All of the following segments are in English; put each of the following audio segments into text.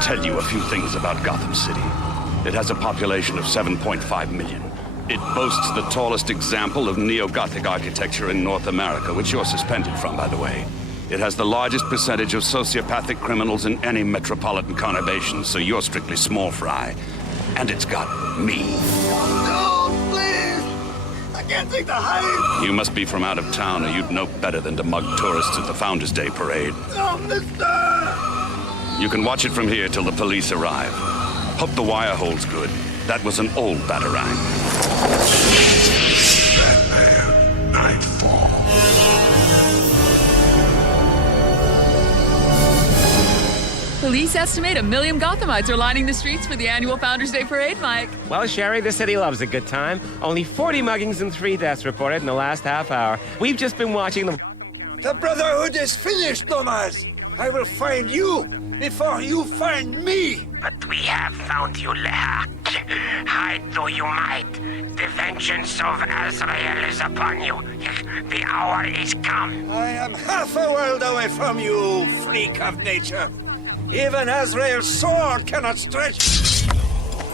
Tell you a few things about Gotham City. It has a population of 7.5 million. It boasts the tallest example of neo-Gothic architecture in North America, which you're suspended from, by the way. It has the largest percentage of sociopathic criminals in any metropolitan conurbation, so you're strictly small fry. And it's got me. No, please! I can't take the hype! You must be from out of town, or you'd know better than to mug tourists at the Founders Day parade. Oh, mister! You can watch it from here till the police arrive. Hope the wire holds good. That was an old batarang. Batman, Knightfall. Police estimate 1 million Gothamites are lining the streets for the annual Founders Day parade, Mike. Well, Sherry, the city loves a good time. Only 40 muggings and 3 deaths reported in the last half hour. We've just been watching the... The Brotherhood is finished, Thomas. I will find you before you find me. But we have found you, Lehak. Hide though you might. The vengeance of Azrael is upon you. The hour is come. I am half a world away from you, freak of nature. Even Azrael's sword cannot stretch.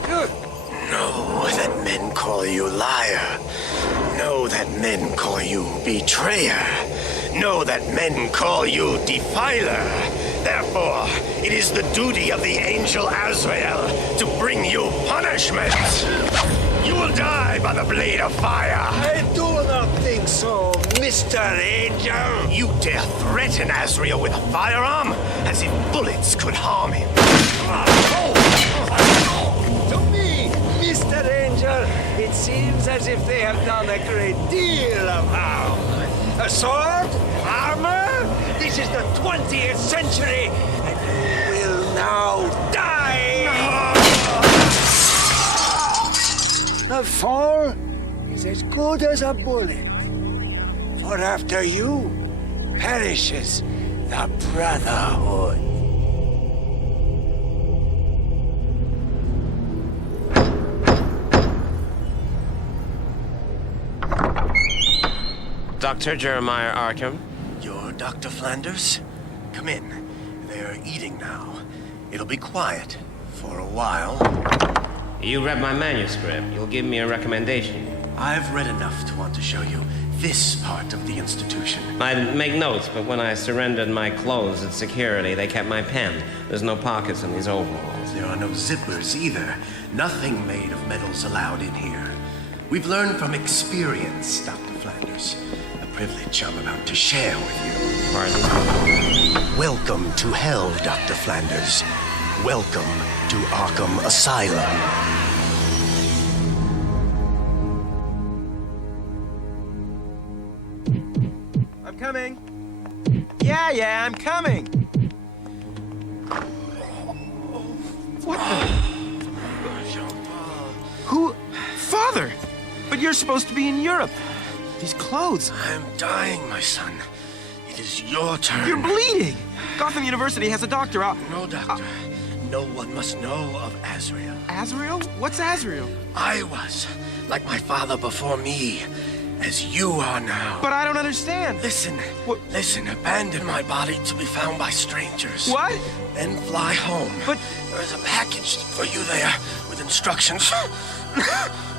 Know that men call you liar. Know that men call you betrayer. Know that men call you defiler. Therefore, it is the duty of the angel Azrael to bring you punishment. You will die by the blade of fire. I do not think so, Mr. Angel. You dare threaten Azrael with a firearm, as if bullets could harm him. To me, Mr. Angel, it seems as if they have done a great deal of harm. A sword? Armor? This is the 20th century, and you will now die! The fall is as good as a bullet, for after you perishes the Brotherhood. Dr. Jeremiah Arkham. You're Dr. Flanders? Come in. They're eating now. It'll be quiet for a while. You read my manuscript. You'll give me a recommendation. I've read enough to want to show you this part of the institution. I make notes, but when I surrendered my clothes at security, they kept my pen. There's no pockets in these overalls. There are no zippers either. Nothing made of metals allowed in here. We've learned from experience, Dr. Flanders. A privilege I'm about to share with you. Pardon? Welcome to hell, Dr. Flanders. Welcome to Arkham Asylum. I'm coming. Yeah, I'm coming. What the? Who? Father! But you're supposed to be in Europe. These clothes. I'm dying, my son. It is your turn. You're bleeding! Gotham University has a doctor out. No, Doctor. No one must know of Azrael. Azrael? What's Azrael? I was, like my father before me, as you are now. But I don't understand. Listen. What? Listen, abandon my body to be found by strangers. What? Then fly home. But... there is a package for you there with instructions.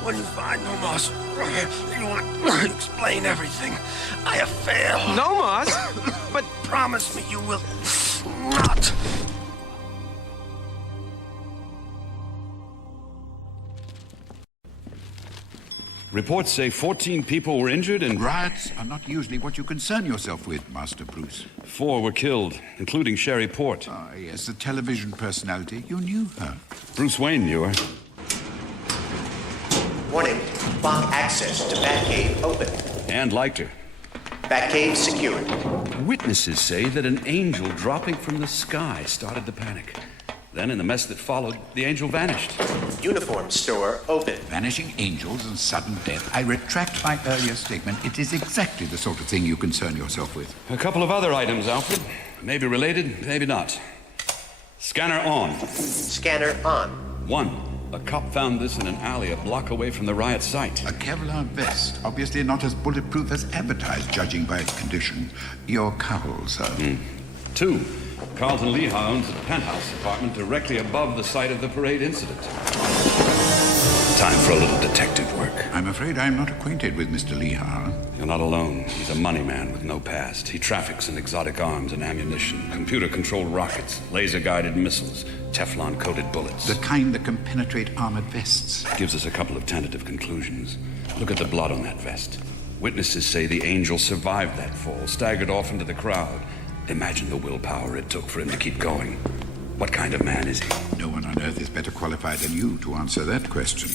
When you find Nomos, you will explain everything. I have failed. Nomos? But... promise me you will not. Reports say 14 people were injured and... Riots are not usually what you concern yourself with, Master Bruce. 4 were killed, including Sherry Port. Ah, yes, the television personality. You knew her. Bruce Wayne knew her. Warning. Lock access to Batcave open. And liked her. Batcave secured. Witnesses say that an angel dropping from the sky started the panic. Then, in the mess that followed, the angel vanished. Uniform store open. Vanishing angels and sudden death. I retract my earlier statement. It is exactly the sort of thing you concern yourself with. A couple of other items, Alfred. Maybe related, maybe not. Scanner on. Scanner on. 1. A cop found this in an alley a block away from the riot site. A Kevlar vest, obviously not as bulletproof as advertised, judging by its condition. Your cowl, sir. 2. Carlton Lehigh owns a penthouse apartment directly above the site of the parade incident. Time for a little detective work. I'm afraid I'm not acquainted with Mr. Lehigh. You're not alone. He's a money man with no past. He traffics in exotic arms and ammunition, computer-controlled rockets, laser-guided missiles, Teflon-coated bullets. The kind that can penetrate armored vests. Gives us a couple of tentative conclusions. Look at the blood on that vest. Witnesses say the angel survived that fall, staggered off into the crowd. Imagine the willpower it took for him to keep going. What kind of man is he? No one on Earth is better qualified than you to answer that question.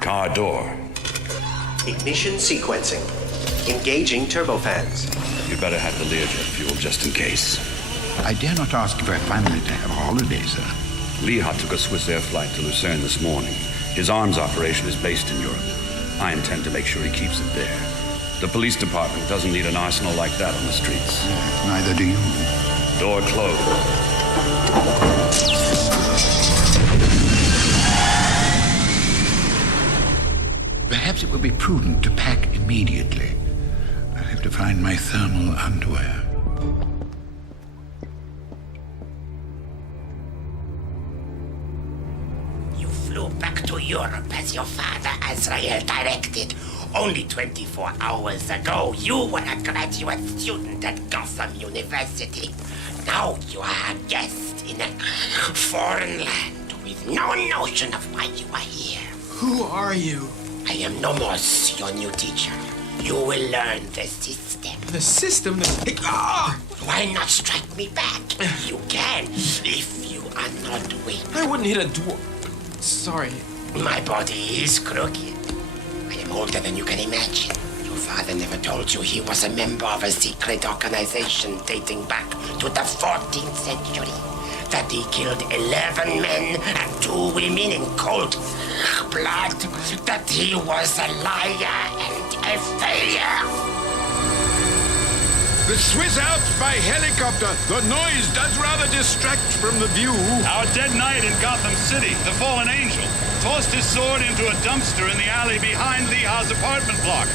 Car door. Ignition sequencing. Engaging turbofans. You'd better have the Learjet fuel just in case. I dare not ask if I finally to have a holiday, sir. Lehigh took a Swiss air flight to Lucerne this morning. His arms operation is based in Europe. I intend to make sure he keeps it there. The police department doesn't need an arsenal like that on the streets. Neither do you. Door closed. Perhaps it would be prudent to pack immediately. I'll have to find my thermal underwear. You flew back to Europe as your father Azrael directed. Only 24 hours ago, you were a graduate student at Gotham University. Now you are a guest in a foreign land with no notion of why you are here. Who are you? I am Nomos, your new teacher. You will learn the system. The system? Why not strike me back? You can, if you are not weak. I wouldn't hit a dwarf. Sorry. My body is crooked. I am older than you can imagine. Your father never told you he was a member of a secret organization dating back to the 14th century. That he killed 11 men and 2 women in cold blood. That he was a liar and a failure. The Swiss Alps by helicopter. The noise does rather distract from the view. Our dead knight in Gotham City, the fallen angel, tossed his sword into a dumpster in the alley behind Lehigh's apartment block.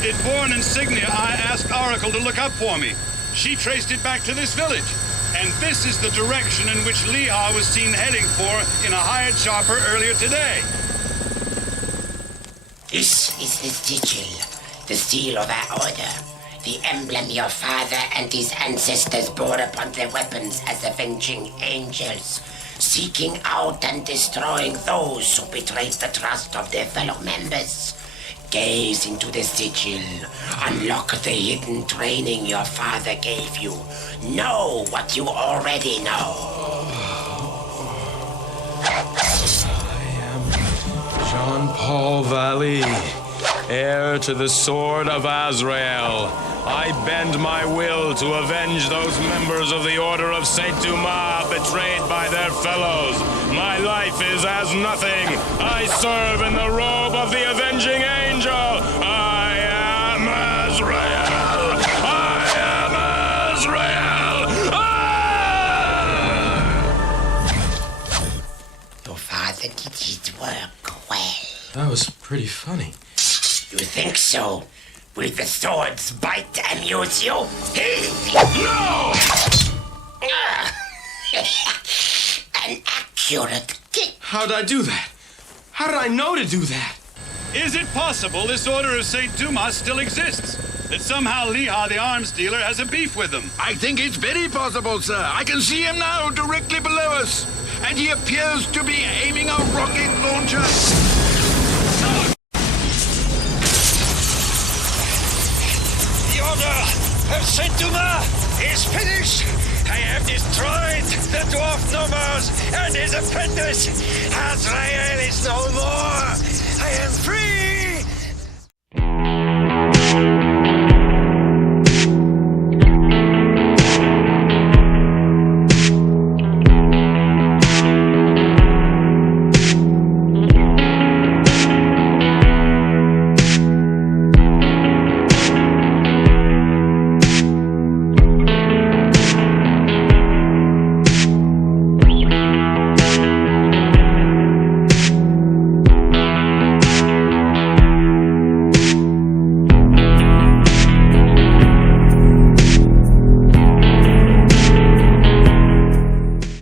It bore an insignia I asked Oracle to look up for me. She traced it back to this village. And this is the direction in which Lehigh was seen heading for in a hired chopper earlier today. This is the sigil, the seal of our order. The emblem your father and his ancestors bore upon their weapons as avenging angels, seeking out and destroying those who betrayed the trust of their fellow members. Gaze into the sigil. Unlock the hidden training your father gave you. Know what you already know. I am Jean-Paul Valley, heir to the sword of Azrael. I bend my will to avenge those members of the Order of Saint Dumas betrayed by their fellows. My life is as nothing. I serve in the robe of the avenging angel. I am Azrael. I am Azrael. Your father did his work well. That was pretty funny. You think so? Will the sword's bite amuse you? No! An accurate kick. How'd I do that? How did I know to do that? Is it possible this Order of St. Dumas still exists? That somehow Lehigh, the arms dealer, has a beef with them? I think it's very possible, sir. I can see him now, directly below us. And he appears to be aiming a rocket launcher. The Order of Saint Dumas is finished. I have destroyed the dwarf Nomos and his apprentice. Azrael is no more. I am free.